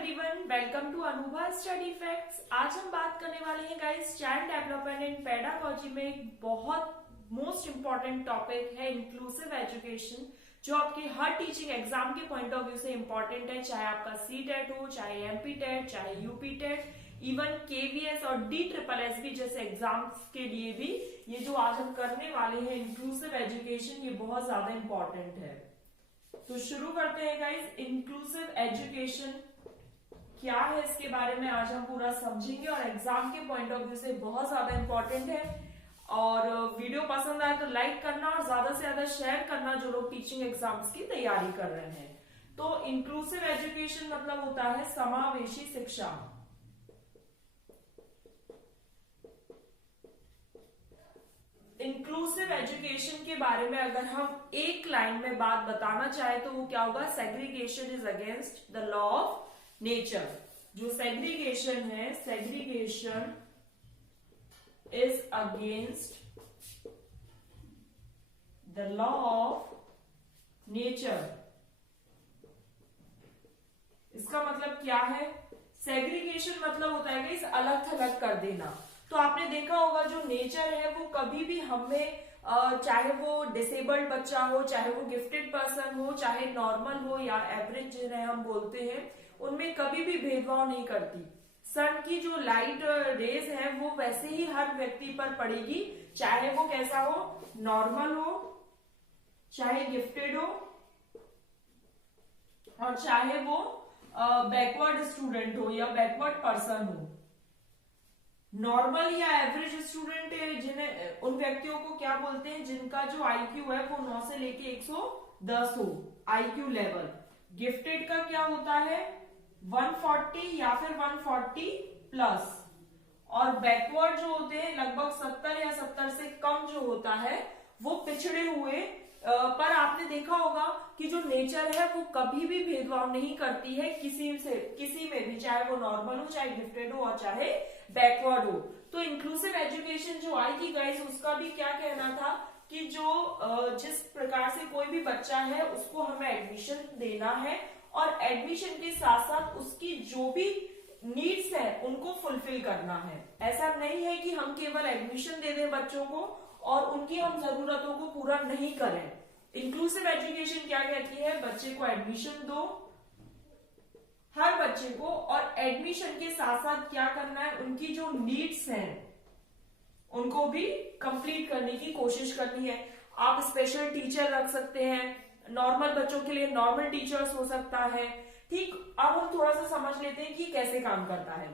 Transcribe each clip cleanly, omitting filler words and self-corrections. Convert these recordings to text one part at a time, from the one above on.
Everyone, welcome to Anubha study facts. आज हम बात करने वाले हैं guys child development and pedagogy में एक बहुत मोस्ट इंपॉर्टेंट टॉपिक है इंक्लूसिव एजुकेशन, जो आपके हर टीचिंग एग्जाम के पॉइंट ऑफ व्यू से इंपॉर्टेंट है, चाहे आपका CTET हो, चाहे MP टेट, चाहे UP टेट, इवन KVS और DSSS जैसे एग्जाम्स के लिए भी ये जो आज हम करने वाले हैं इंक्लूसिव एजुकेशन, ये बहुत ज्यादा इंपॉर्टेंट है। तो शुरू करते हैं गाइस। इंक्लूसिव एजुकेशन क्या है, इसके बारे में आज हम पूरा समझेंगे और एग्जाम के पॉइंट ऑफ व्यू से बहुत ज्यादा इंपॉर्टेंट है। और वीडियो पसंद आए तो लाइक करना और ज्यादा से ज्यादा शेयर करना जो लोग टीचिंग एग्जाम्स की तैयारी कर रहे हैं। तो इंक्लूसिव एजुकेशन मतलब होता है समावेशी शिक्षा। इंक्लूसिव एजुकेशन के बारे में अगर हम एक लाइन में बात बताना चाहे तो वो क्या होगा? Segregation is against the law of nature. जो सेग्रीगेशन है, segregation is against the law of nature. इसका मतलब क्या है? सेग्रीगेशन मतलब होता है कि इस अलग थलग कर देना। तो आपने देखा होगा जो नेचर है वो कभी भी हमें चाहे वो डिसेबल्ड बच्चा हो, चाहे वो गिफ्टेड पर्सन हो, चाहे नॉर्मल हो या एवरेज जिन्हें हम बोलते हैं, उनमें कभी भी भेदभाव नहीं करती। सन की जो लाइट रेज है वो वैसे ही हर व्यक्ति पर पड़ेगी, चाहे वो कैसा हो, नॉर्मल हो, चाहे गिफ्टेड हो और चाहे वो बैकवर्ड स्टूडेंट हो या बैकवर्ड पर्सन हो। नॉर्मल या एवरेज स्टूडेंट जिन्हें, उन व्यक्तियों को क्या बोलते हैं? जिनका जो IQ है वो 9 से लेके 110 हो, IQ लेवल। गिफ्टेड का क्या होता है? 140 या फिर 140 प्लस। और बैकवर्ड जो होते हैं लगभग 70 या 70 से कम जो होता है वो पिछड़े हुए। पर आपने देखा होगा कि जो नेचर है वो कभी भी भेदभाव नहीं करती है किसी में भी, चाहे वो नॉर्मल हो, चाहे गिफ्टेड हो और चाहे बैकवर्ड हो। तो इंक्लूसिव एजुकेशन जो आएगी गाइस, उसका भी क्या कहना था कि जो जिस प्रकार से कोई भी बच्चा है उसको हमें एडमिशन देना है और एडमिशन के साथ साथ उसकी जो भी नीड्स है उनको फुलफिल करना है। ऐसा नहीं है कि हम केवल एडमिशन दे दें बच्चों को और उनकी हम जरूरतों को पूरा नहीं करें। इंक्लूसिव एजुकेशन क्या कहती है? बच्चे को एडमिशन दो, हर बच्चे को, और एडमिशन के साथ साथ क्या करना है? उनकी जो नीड्स हैं उनको भी कंप्लीट करने की कोशिश करनी है। आप स्पेशल टीचर रख सकते हैं, नॉर्मल बच्चों के लिए नॉर्मल टीचर्स हो सकता है। ठीक, अब हम थोड़ा सा समझ लेते हैं कि कैसे काम करता है।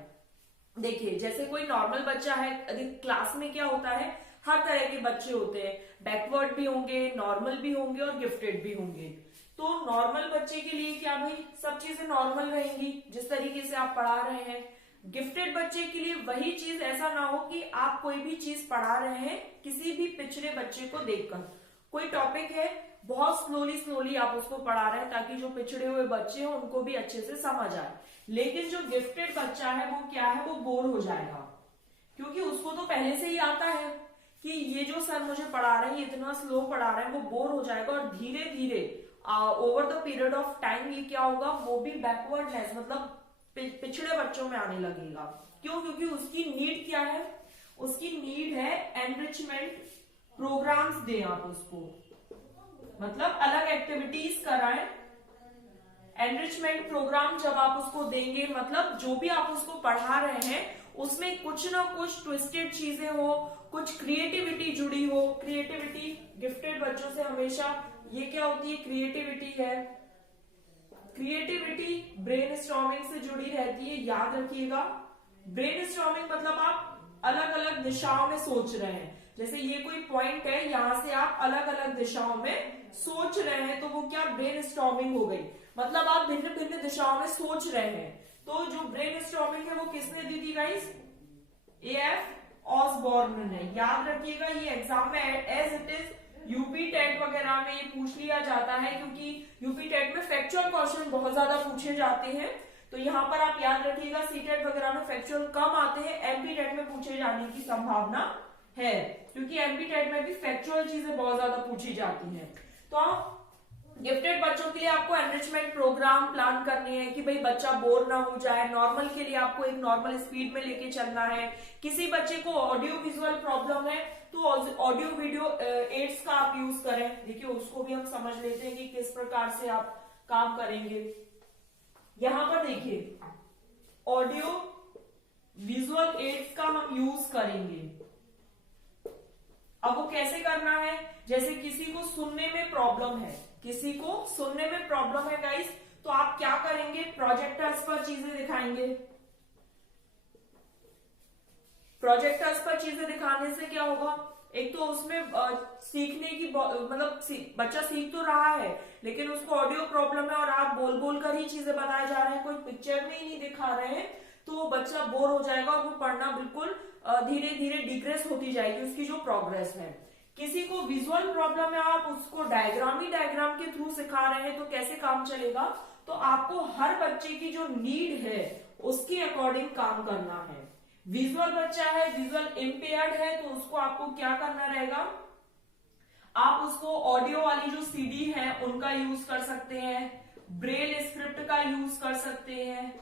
देखिए, जैसे कोई नॉर्मल बच्चा है, क्लास में क्या होता है, हर तरह के बच्चे होते हैं, बैकवर्ड भी होंगे, नॉर्मल भी होंगे और गिफ्टेड भी होंगे। तो नॉर्मल बच्चे के लिए क्या भाई, सब चीजें नॉर्मल रहेंगी जिस तरीके से आप पढ़ा रहे हैं। गिफ्टेड बच्चे के लिए वही चीज, ऐसा ना हो कि आप कोई भी चीज पढ़ा रहे हैं किसी भी पिछड़े बच्चे को देखकर। कोई टॉपिक है, बहुत स्लोली आप उसको पढ़ा रहे हैं ताकि जो पिछड़े हुए बच्चे हैं उनको भी अच्छे से समझ आए। लेकिन जो गिफ्टेड बच्चा है वो क्या है, वो बोर हो जाएगा, क्योंकि उसको तो पहले से ही आता है कि ये जो सर मुझे पढ़ा रहे हैं इतना स्लो पढ़ा रहे हैं, वो बोर हो जाएगा। और धीरे धीरे over the period of time ये क्या होगा, वो भी बैकवर्डनेस मतलब पिछड़े बच्चों में आने लगेगा। क्यों? क्योंकि उसकी नीड क्या है? उसकी नीड है एनरिचमेंट प्रोग्राम्स दें आप उसको, मतलब अलग एक्टिविटीज कराएं। एनरिचमेंट प्रोग्राम जब आप उसको देंगे, मतलब जो भी आप उसको पढ़ा रहे हैं उसमें कुछ ना कुछ ट्विस्टेड चीजें हो, कुछ क्रिएटिविटी जुड़ी हो। क्रिएटिविटी गिफ्टेड बच्चों से हमेशा ये क्या होती है? क्रिएटिविटी है। क्रिएटिविटी ब्रेनस्टॉर्मिंग से जुड़ी रहती है, याद रखिएगा। ब्रेनस्टॉर्मिंग मतलब आप अलग अलग दिशाओं में सोच रहे हैं। जैसे ये कोई पॉइंट है, यहां से आप अलग अलग दिशाओं में सोच रहे हैं, तो वो क्या? ब्रेनस्टॉर्मिंग हो गई, मतलब आप भिन्न भिन्न दिशाओं में सोच रहे हैं। तो जो ब्रेनस्टॉर्मिंग है वो किसने दी थी गाइस? AF ऑसबॉर्न ने। याद रखिएगा, ये एग्जाम में as it is UP TET वगैरह में ये पूछ लिया जाता है, क्योंकि UP टेट में फैक्चुअल क्वेश्चन बहुत ज्यादा पूछे जाते हैं। तो यहाँ पर आप याद रखिएगा, CTET वगैरह में फैक्चुअल कम आते हैं, MP टेट में पूछे जाने की संभावना है, क्योंकि MP टेट में भी फैक्चुअल चीजें बहुत ज्यादा पूछी जाती हैं। तो गिफ्टेड बच्चों के लिए आपको एनरिचमेंट प्रोग्राम प्लान करने हैं कि भाई बच्चा बोर ना हो जाए, नॉर्मल के लिए आपको एक नॉर्मल स्पीड में लेके चलना है। किसी बच्चे को ऑडियो विजुअल प्रॉब्लम है तो ऑडियो वीडियो एड्स का आप यूज करें। देखिए उसको भी हम समझ लेते हैं कि किस प्रकार से आप काम करेंगे। यहां पर देखिए ऑडियो विजुअल एड्स का हम यूज करेंगे। अब वो कैसे करना है, जैसे किसी को सुनने में प्रॉब्लम है, किसी को सुनने में प्रॉब्लम है गाइस, तो आप क्या करेंगे, प्रोजेक्टर्स पर चीजें दिखाएंगे। प्रोजेक्टर्स पर चीजें दिखाने से क्या होगा, एक तो उसमें सीखने की मतलब बच्चा सीख तो रहा है लेकिन उसको ऑडियो प्रॉब्लम है और आप बोल बोल कर ही चीजें बताए जा रहे हैं, कोई पिक्चर में ही नहीं दिखा रहे हैं, तो वो बच्चा बोर हो जाएगा और वो पढ़ना बिल्कुल धीरे धीरे डिग्रेस होती जाएगी उसकी जो प्रोग्रेस है। किसी को विजुअल प्रॉब्लम है, आप उसको डायग्राम के थ्रू सिखा रहे हैं, तो कैसे काम चलेगा, तो आपको हर बच्चे की जो नीड है उसके अकॉर्डिंग काम करना है। विजुअल बच्चा है, विजुअल इम्पेयर्ड है, तो उसको आपको क्या करना रहेगा, आप उसको ऑडियो वाली जो सीडी है उनका यूज कर सकते हैं, ब्रेल स्क्रिप्ट का यूज कर सकते हैं।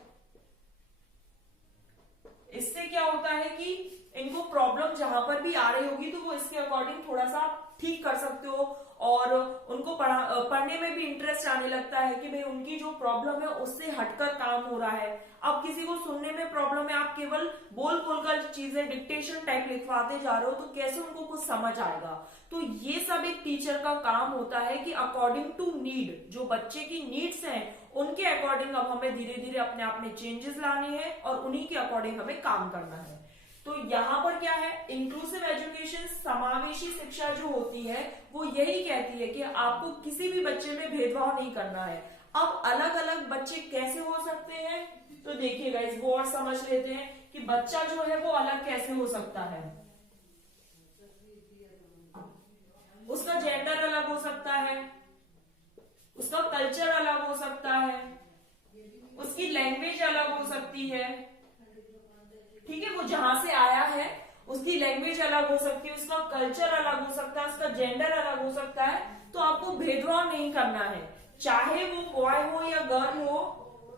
इससे क्या होता है कि इनको प्रॉब्लम जहां पर भी आ रही होगी तो वो इसके अकॉर्डिंग थोड़ा सा ठीक कर सकते हो और उनको पढ़ने में भी इंटरेस्ट आने लगता है कि भाई उनकी जो प्रॉब्लम है उससे हटकर काम हो रहा है। अब किसी को सुनने में प्रॉब्लम है, आप केवल बोल बोलकर चीजें डिक्टेशन टाइप लिखवाते जा रहे हो तो कैसे उनको कुछ समझ आएगा। तो ये सब एक टीचर का काम होता है कि अकॉर्डिंग टू नीड, जो बच्चे की नीड्स हैं उनके अकॉर्डिंग अब हमें धीरे धीरे अपने आप में चेंजेस लाने हैं और उन्हीं के अकॉर्डिंग हमें काम करना है। तो यहाँ पर क्या है, इंक्लूसिव एजुकेशन, समावेशी शिक्षा जो होती है वो यही कहती है कि आपको किसी भी बच्चे में भेदभाव नहीं करना है। अब अलग अलग बच्चे कैसे हो सकते हैं, तो देखिएगा इसको और समझ लेते हैं कि बच्चा जो है वो अलग कैसे हो सकता है। उसका जेंडर अलग हो सकता है, उसका कल्चर अलग हो सकता है, उसकी लैंग्वेज अलग हो सकती है, ठीक है, वो जहां से आया है उसकी लैंग्वेज अलग हो सकती है, उसका कल्चर अलग हो सकता है, उसका जेंडर अलग हो सकता है। तो आपको भेदभाव नहीं करना है, चाहे वो बॉय हो या गर्ल हो,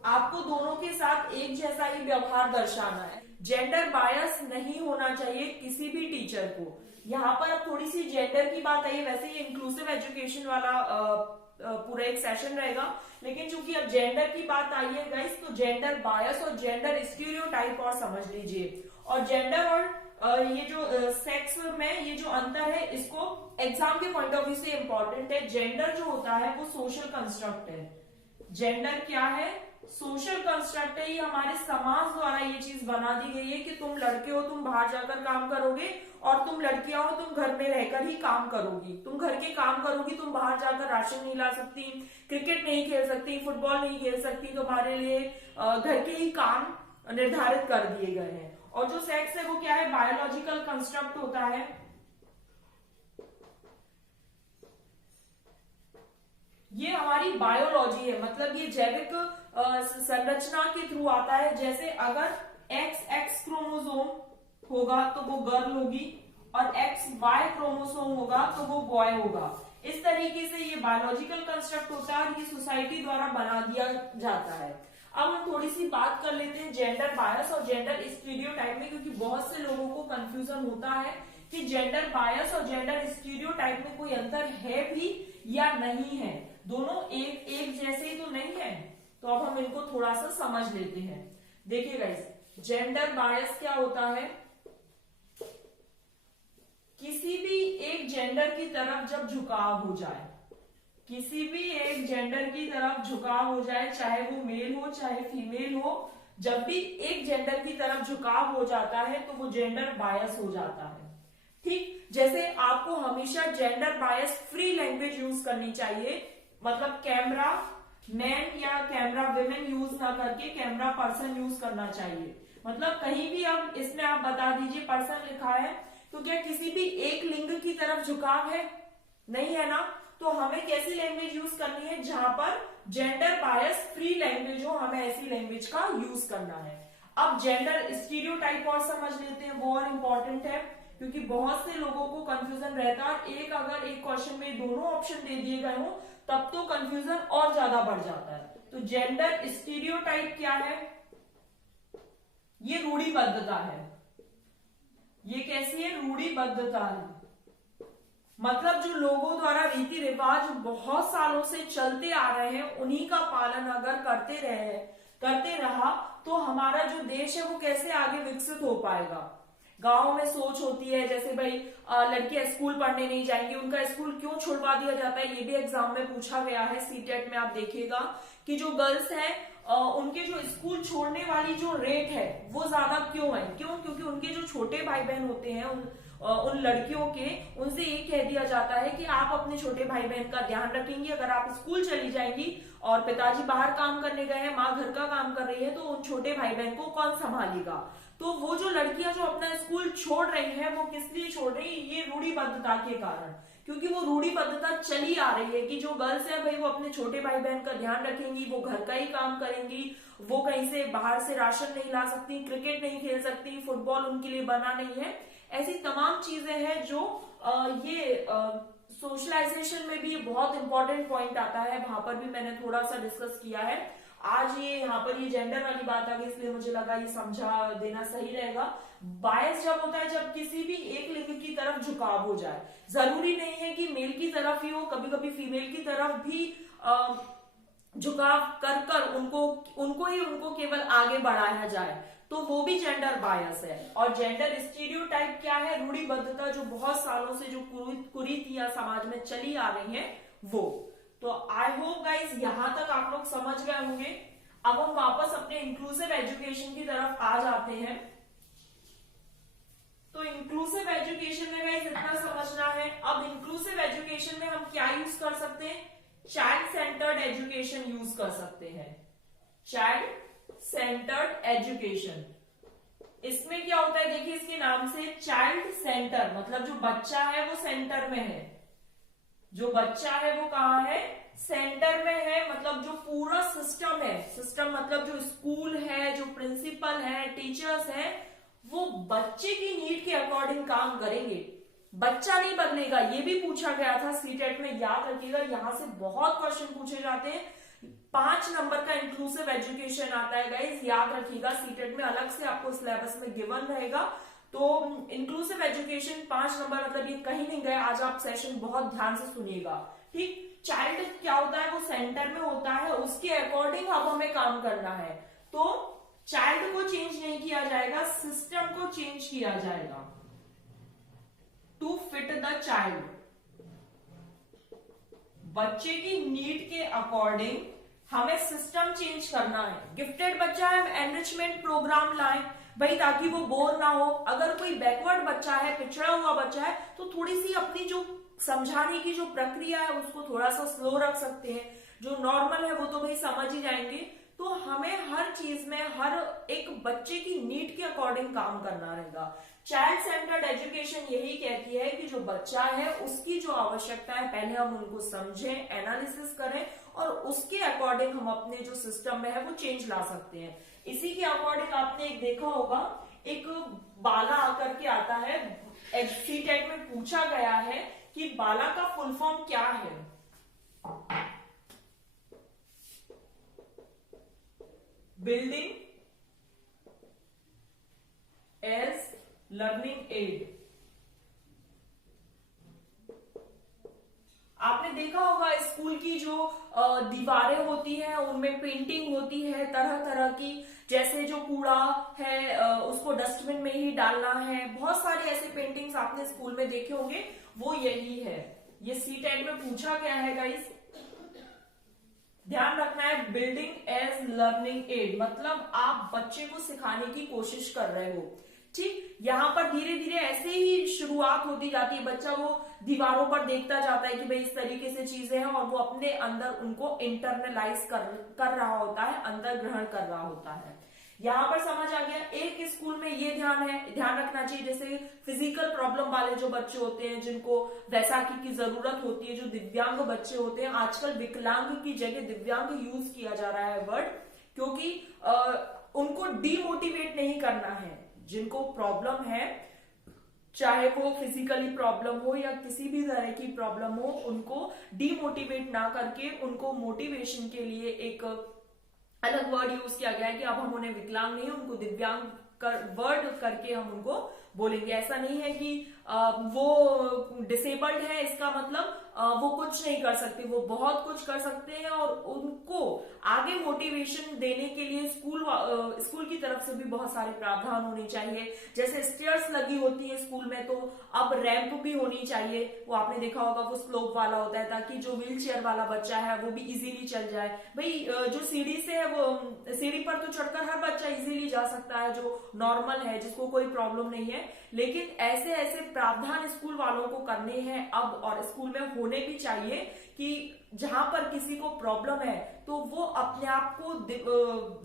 आपको दोनों के साथ एक जैसा ही व्यवहार दर्शाना है। जेंडर बायस नहीं होना चाहिए किसी भी टीचर को। यहाँ पर अब थोड़ी सी जेंडर की बात आई है, वैसे ये इंक्लूसिव एजुकेशन वाला पूरा एक सेशन रहेगा, लेकिन चूंकि अब जेंडर की बात आई है गाइस, तो जेंडर बायस और जेंडर स्टीरियोटाइप और समझ लीजिए। और जेंडर और ये जो सेक्स में ये जो अंतर है, इसको एग्जाम के पॉइंट ऑफ व्यू से इंपॉर्टेंट है। जेंडर जो होता है वो सोशल कंस्ट्रक्ट है। जेंडर क्या है, सोशल कंस्ट्रक्ट है। ये हमारे समाज द्वारा ये चीज बना दी गई है कि तुम लड़के हो तुम बाहर जाकर काम करोगे और तुम लड़कियां हो तुम घर में रहकर ही काम करोगी। तुम घर के काम करोगी, तुम बाहर जाकर राशन नहीं ला सकती, क्रिकेट नहीं खेल सकती, फुटबॉल नहीं खेल सकती, तुम्हारे लिए घर के ही काम निर्धारित कर दिए गए हैं। और जो सेक्स है वो क्या है, बायोलॉजिकल कंस्ट्रक्ट होता है। ये हमारी बायोलॉजी है, मतलब ये जैविक संरचना के थ्रू आता है। जैसे अगर XX क्रोमोसोम होगा तो वो गर्ल होगी और XY क्रोमोसोम होगा तो वो बॉय होगा। इस तरीके से ये बायोलॉजिकल कंस्ट्रक्ट होता है और ये सोसाइटी द्वारा बना दिया जाता है। अब हम थोड़ी सी बात कर लेते हैं जेंडर बायस और जेंडर स्टीरियोटाइप में, क्योंकि बहुत से लोगों को कंफ्यूजन होता है कि जेंडर बायस और जेंडर स्टीरियोटाइप में कोई अंतर है भी या नहीं है, दोनों एक जैसे ही तो नहीं है। तो अब हम इनको थोड़ा सा समझ लेते हैं। देखिए गाइस, जेंडर बायस क्या होता है, किसी भी एक जेंडर की तरफ जब झुकाव हो जाए, किसी भी एक जेंडर की तरफ झुकाव हो जाए, चाहे वो मेल हो चाहे फीमेल हो, जब भी एक जेंडर की तरफ झुकाव हो जाता है तो वो जेंडर बायस हो जाता है। ठीक, जैसे आपको हमेशा gender bias free language use करनी चाहिए, मतलब कैमरा मैन या कैमरा विमेन यूज ना करके कैमरा पर्सन यूज करना चाहिए। मतलब कहीं भी अब इसमें आप बता दीजिए पर्सन लिखा है तो क्या किसी भी एक लिंग की तरफ झुकाव है, नहीं है ना। तो हमें कैसी लैंग्वेज यूज करनी है, जहां पर जेंडर बायस फ्री लैंग्वेज हो, हमें ऐसी लैंग्वेज का यूज करना है। अब जेंडर स्टीरियोटाइप और समझ लेते हैं, वो और इंपॉर्टेंट है। क्योंकि बहुत से लोगों को कंफ्यूजन रहता है, और एक अगर एक क्वेश्चन में दोनों ऑप्शन दे दिए गए हो तब तो कंफ्यूजन और ज्यादा बढ़ जाता है। तो जेंडर स्टीरियोटाइप क्या है? ये रूढ़िबद्धता है। ये कैसी है? रूढ़िबद्धता है। मतलब जो लोगों द्वारा रीति रिवाज बहुत सालों से चलते आ रहे हैं, उन्हीं का पालन अगर करते रहा तो हमारा जो देश है वो कैसे आगे विकसित हो पाएगा। गांव में सोच होती है जैसे भाई लड़कियां स्कूल पढ़ने नहीं जाएंगी, उनका स्कूल क्यों छुड़वा दिया जाता है, ये भी एग्जाम में पूछा गया है। सीटेट में आप देखिएगा कि जो गर्ल्स हैं उनके जो स्कूल छोड़ने वाली जो रेट है वो ज्यादा क्यों है? क्योंकि उनके जो छोटे भाई बहन होते हैं उन लड़कियों के, उनसे ये कह दिया जाता है कि आप अपने छोटे भाई बहन का ध्यान रखेंगी, अगर आप स्कूल चली जाएंगी और पिताजी बाहर काम करने गए हैं, माँ घर का काम कर रही है, तो उन छोटे भाई बहन को कौन संभालेगा। तो वो जो लड़कियां जो अपना स्कूल छोड़ रही हैं वो किस लिए छोड़ रही है? ये रूढ़िबद्धता के कारण, क्योंकि वो रूढ़िबद्धता चली आ रही है कि जो गर्ल्स है भाई वो अपने छोटे भाई बहन का ध्यान रखेंगी, वो घर का ही काम करेंगी, वो कहीं से बाहर से राशन नहीं ला सकती, क्रिकेट नहीं खेल सकती, फुटबॉल उनके लिए बना नहीं है। ऐसी तमाम चीजें हैं जो ये सोशलाइजेशन में भी बहुत इंपॉर्टेंट पॉइंट आता है, वहां पर भी मैंने थोड़ा सा डिस्कस किया है। आज ये यहाँ पर ये जेंडर वाली बात आ गई, इसलिए मुझे लगा ये समझा देना सही रहेगा। बायस जब होता है जब किसी भी एक लिंग की तरफ झुकाव हो जाए, जरूरी नहीं है कि मेल की तरफ ही हो, कभी कभी फीमेल की तरफ भी झुकाव कर उनको केवल आगे बढ़ाया जाए, तो वो भी जेंडर बायस है। और जेंडर स्टीरियोटाइप क्या है? रूढ़िबद्धता, जो बहुत सालों से जो कुरीतियां समाज में चली आ रही हैं वो। तो आई होप गाइस यहां तक आप लोग समझ गए होंगे। अब हम वापस अपने इंक्लूसिव एजुकेशन की तरफ आ जाते हैं। तो इंक्लूसिव एजुकेशन में गाइस इतना समझना है। अब इंक्लूसिव एजुकेशन में हम क्या यूज कर सकते हैं? चाइल्ड सेंटर्ड एजुकेशन यूज कर सकते हैं। चाइल्ड सेंटर्ड एजुकेशन, इसमें क्या होता है? देखिए इसके नाम से चाइल्ड सेंटर, मतलब जो बच्चा है वो सेंटर में है, जो बच्चा है वो कहाँ है? सेंटर में है। मतलब जो पूरा सिस्टम है, सिस्टम मतलब जो स्कूल है, जो प्रिंसिपल है, टीचर्स है, वो बच्चे की नीड के अकॉर्डिंग काम करेंगे, बच्चा नहीं बदलेगा। ये भी पूछा गया था सीटेट में, याद रखिएगा, यहां से बहुत क्वेश्चन पूछे जाते हैं। 5 नंबर का इंक्लूसिव एजुकेशन आता है गाइस, याद रखिएगा, सीटेट में अलग से आपको सिलेबस में गिवन रहेगा। तो इंक्लूसिव एजुकेशन 5 नंबर, मतलब ये कहीं नहीं गया। आज आप सेशन बहुत ध्यान से सुनिएगा, ठीक। चाइल्ड क्या होता है? वो सेंटर में होता है, उसके अकॉर्डिंग अब हमें काम करना है। तो चाइल्ड को चेंज नहीं किया जाएगा, सिस्टम को चेंज किया जाएगा टू फिट द चाइल्ड। बच्चे की नीड के अकॉर्डिंग हमें सिस्टम चेंज करना है। गिफ्टेड बच्चा है, एनरिचमेंट प्रोग्राम लाएं भाई, ताकि वो बोर ना हो। अगर कोई बैकवर्ड बच्चा है, पिछड़ा हुआ बच्चा है, तो थोड़ी सी अपनी जो समझाने की जो प्रक्रिया है उसको थोड़ा सा स्लो रख सकते हैं। जो नॉर्मल है वो तो भाई समझ ही जाएंगे। तो हमें हर चीज में हर एक बच्चे की नीड के अकॉर्डिंग काम करना रहेगा। चाइल्ड सेंटर्ड एजुकेशन यही कहती है कि जो बच्चा है उसकी जो आवश्यकता है पहले हम उनको समझें, एनालिसिस करें, और उसके अकॉर्डिंग हम अपने जो सिस्टम में है वो चेंज ला सकते हैं। इसी के अकॉर्डिंग आपने एक देखा होगा, एक बाला आकर के आता है, सीटेट में पूछा गया है कि बाला का फुल फॉर्म क्या है? Building as learning aid. आपने देखा होगा स्कूल की जो दीवारें होती हैं उनमें पेंटिंग होती है तरह तरह की, जैसे जो कूड़ा है उसको डस्टबिन में ही डालना है। बहुत सारे ऐसे पेंटिंग्स आपने स्कूल में देखे होंगे, वो यही है। ये सीटेट में पूछा गया है गाइस, ध्यान रखना है। बिल्डिंग एज लर्निंग एड मतलब आप बच्चे को सिखाने की कोशिश कर रहे हो, ठीक। यहाँ पर धीरे धीरे ऐसे ही शुरुआत होती जाती है, बच्चा वो दीवारों पर देखता जाता है कि भाई इस तरीके से चीजें हैं, और वो अपने अंदर उनको इंटरनलाइज कर रहा होता है, अंदर ग्रहण कर रहा होता है। यहाँ पर समझ आ गया। एक स्कूल में ये ध्यान रखना चाहिए, जैसे फिजिकल प्रॉब्लम वाले जो बच्चे होते हैं, जिनको वैसाखी की जरूरत होती है, जो दिव्यांग बच्चे होते हैं, आजकल विकलांग की जगह दिव्यांग यूज किया जा रहा है वर्ड, क्योंकि उनको डीमोटिवेट नहीं करना है। जिनको प्रॉब्लम है चाहे वो फिजिकली प्रॉब्लम हो या किसी भी तरह की प्रॉब्लम हो, उनको डीमोटिवेट ना करके उनको मोटिवेशन के लिए एक अलग वर्ड यूज किया गया है कि अब हम उन्हें विकलांग नहीं, उनको दिव्यांग वर्ड करके हम उनको बोलेंगे। ऐसा नहीं है कि वो डिसेबल्ड है इसका मतलब वो कुछ नहीं कर सकते, वो बहुत कुछ कर सकते हैं। और उनको आगे मोटिवेशन देने के लिए स्कूल की तरफ से भी बहुत सारे प्रावधान होने चाहिए। जैसे स्टेयर्स लगी होती है स्कूल में, तो अब रैंप भी होनी चाहिए। वो आपने देखा होगा वो स्लोप वाला होता है, ताकि जो व्हील चेयर वाला बच्चा है वो भी इजीली चल जाए। भाई जो सीढ़ी से है, वो सीढ़ी पर तो चढ़कर हर बच्चा इजीली जा सकता है जो नॉर्मल है, जिसको कोई प्रॉब्लम नहीं है। लेकिन ऐसे ऐसे प्रावधान स्कूल वालों को करने हैं अब, और स्कूल में होने भी चाहिए कि जहां पर किसी को प्रॉब्लम है तो वो अपने आप को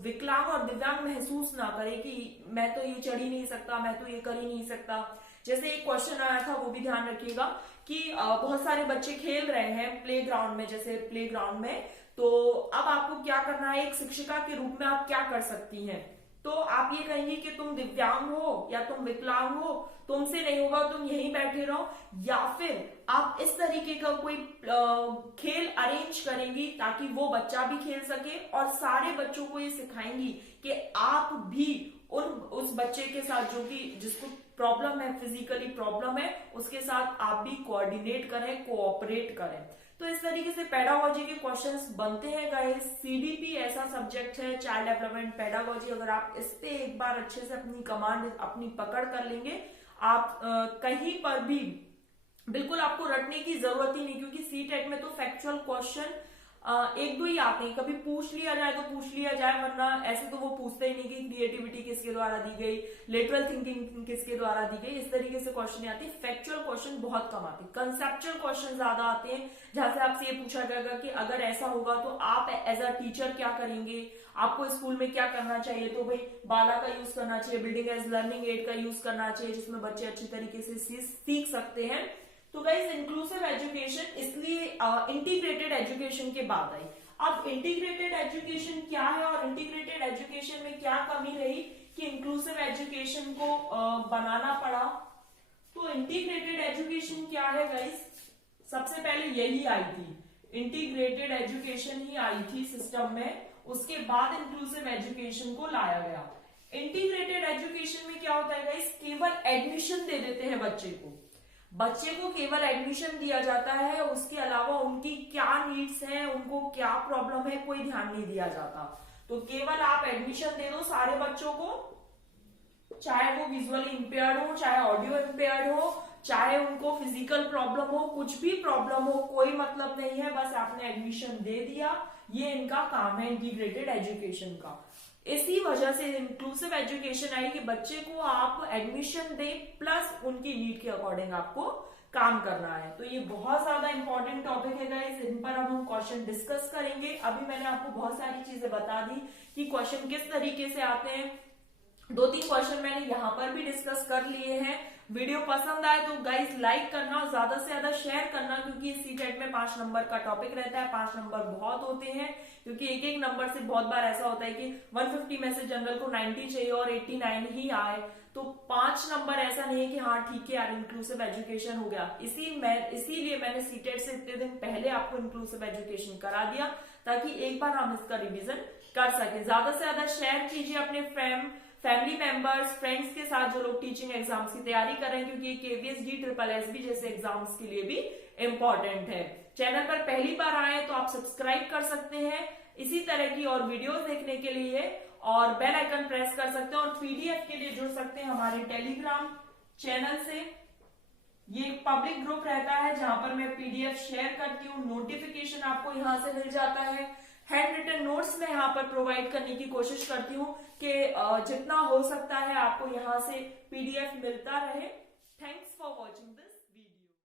विकलांग और दिव्यांग महसूस ना करे कि मैं तो ये चढ़ ही नहीं सकता, मैं तो ये कर ही नहीं सकता। जैसे एक क्वेश्चन आया था, वो भी ध्यान रखिएगा कि बहुत सारे बच्चे खेल रहे हैं प्लेग्राउंड में, जैसे प्लेग्राउंड में, तो अब आपको क्या करना है, एक शिक्षिका के रूप में आप क्या कर सकती हैं। तो आप ये कहेंगे कि तुम दिव्यांग हो या तुम विकलांग हो, तुमसे नहीं होगा, तुम यहीं बैठे रहो, या फिर आप इस तरीके का कोई खेल अरेंज करेंगी ताकि वो बच्चा भी खेल सके, और सारे बच्चों को ये सिखाएंगी कि आप भी उस बच्चे के साथ जो कि जिसको प्रॉब्लम है, फिजिकली प्रॉब्लम है, उसके साथ आप भी कोऑर्डिनेट करें, कोऑपरेट करें। तो इस तरीके से पेडागोजी के क्वेश्चंस बनते हैं गाइस। सीडीपी ऐसा सब्जेक्ट है, चाइल्ड डेवलपमेंट पेडागोजी, अगर आप इस पे एक बार अच्छे से अपनी कमांड, अपनी पकड़ कर लेंगे, आप कहीं पर भी बिल्कुल आपको रटने की जरूरत ही नहीं, क्योंकि सीटेट में तो फैक्चुअल क्वेश्चन एक दो ही आते हैं। कभी पूछ लिया जाए तो पूछ लिया जाए, वरना ऐसे तो वो पूछते ही नहीं कि क्रिएटिविटी किसके द्वारा दी गई, लेटरल थिंकिंग किसके द्वारा दी गई, इस तरीके से क्वेश्चन आते हैं। फैक्चुअल क्वेश्चन बहुत कम आते हैं, कंसेप्चुअल क्वेश्चन ज्यादा आते हैं, जहां से आपसे ये पूछा जाएगा कि अगर ऐसा होगा तो आप एज अ टीचर क्या करेंगे, आपको स्कूल में क्या करना चाहिए। तो भाई बाला का यूज करना चाहिए, बिल्डिंग एज लर्निंग एड का यूज करना चाहिए, जिसमें बच्चे अच्छी तरीके से सीख सकते हैं। तो गाइस इंक्लूसिव एजुकेशन इसलिए इंटीग्रेटेड एजुकेशन के बाद आई। अब इंटीग्रेटेड एजुकेशन क्या है और इंटीग्रेटेड एजुकेशन में क्या कमी रही कि इंक्लूसिव एजुकेशन को बनाना पड़ा। तो इंटीग्रेटेड एजुकेशन क्या है गाइस, सबसे पहले यही आई थी, इंटीग्रेटेड एजुकेशन ही आई थी सिस्टम में, उसके बाद इंक्लूसिव एजुकेशन को लाया गया। इंटीग्रेटेड एजुकेशन में क्या होता है गाइस, केवल एडमिशन दे देते हैं बच्चे को केवल एडमिशन दिया जाता है, उसके अलावा उनकी क्या नीड्स हैं, उनको क्या प्रॉब्लम है, कोई ध्यान नहीं दिया जाता। तो केवल आप एडमिशन दे दो सारे बच्चों को, चाहे वो विजुअली इंपेयर्ड हो, चाहे ऑडियो इंपेयर्ड हो, चाहे उनको फिजिकल प्रॉब्लम हो, कुछ भी प्रॉब्लम हो, कोई मतलब नहीं है, बस आपने एडमिशन दे दिया। ये इनका काम है इंटीग्रेटेड एजुकेशन का। इसी वजह से इंक्लूसिव एजुकेशन आई कि बच्चे को आप एडमिशन दें प्लस उनकी नीड के अकॉर्डिंग आपको काम करना है। तो ये बहुत ज्यादा इंपॉर्टेंट टॉपिक है गाइस, इन पर हम क्वेश्चन डिस्कस करेंगे। अभी मैंने आपको बहुत सारी चीजें बता दी कि क्वेश्चन किस तरीके से आते हैं, 2-3 क्वेश्चन मैंने यहाँ पर भी डिस्कस कर लिए हैं। वीडियो पसंद आए तो गाइस लाइक करना और ज्यादा से ज्यादा शेयर करना, क्योंकि सीटेट में 5 नंबर का टॉपिक रहता है। 5 नंबर बहुत होते हैं, क्योंकि एक एक नंबर से बहुत बार ऐसा होता है कि 150 में से जनरल को 90 चाहिए और 89 ही आए। तो 5 नंबर ऐसा नहीं है कि हाँ ठीक है यार इंक्लूसिव एजुकेशन हो गया। इसीलिए मैंने सीटेट से इतने दिन पहले आपको इंक्लूसिव एजुकेशन करा दिया, ताकि एक बार हम इसका रिविजन कर सके। ज्यादा से ज्यादा शेयर कीजिए अपने फैमिली मेंबर्स, फ्रेंड्स के साथ जो लोग टीचिंग एग्जाम्स की तैयारी कर रहे हैं, क्योंकि KVSD SSSB जैसे एग्जाम्स के लिए भी इम्पोर्टेंट है। चैनल पर पहली बार आए तो आप सब्सक्राइब कर सकते हैं इसी तरह की और वीडियोस देखने के लिए, और बेल आइकन प्रेस कर सकते हैं, और PDF के लिए जुड़ सकते हैं हमारे टेलीग्राम चैनल से। ये एक पब्लिक ग्रुप रहता है जहां पर मैं PDF शेयर करती हूँ, नोटिफिकेशन आपको यहाँ से मिल जाता है। हैंड रिटन नोट्स में यहाँ पर प्रोवाइड करने की कोशिश करती हूँ कि जितना हो सकता है आपको यहाँ से PDF मिलता रहे। Thanks for watching.